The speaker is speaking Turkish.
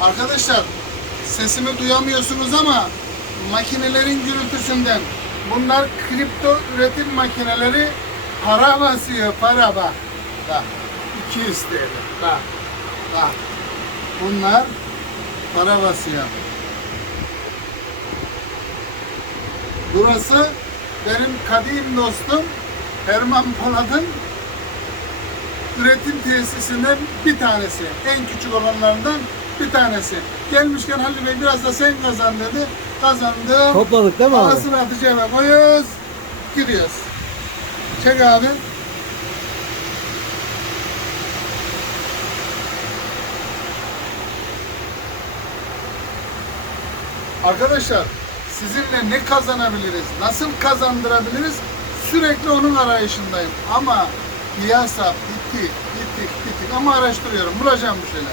Arkadaşlar sesimi duyamıyorsunuz ama makinelerin gürültüsünden bunlar kripto üretim makineleri para basıyor para bak. Bak 200 TL bak. Bak. Bunlar para basıyor. Burası benim kadim dostum Herman Polat'ın üretim tesisinden bir tanesi. En küçük olanlardan bir tanesi. Gelmişken Halil Bey biraz da sen kazan dedi. Kazandım. Topladık değil mi abi? Parasını Hatice'ye koyuyoruz. Gidiyoruz. Çek abi. Arkadaşlar sizinle ne kazanabiliriz, nasıl kazandırabiliriz sürekli onun arayışındayım. Ama piyasa bitti, bitti, bitti ama araştırıyorum, bulacağım bir şeyler.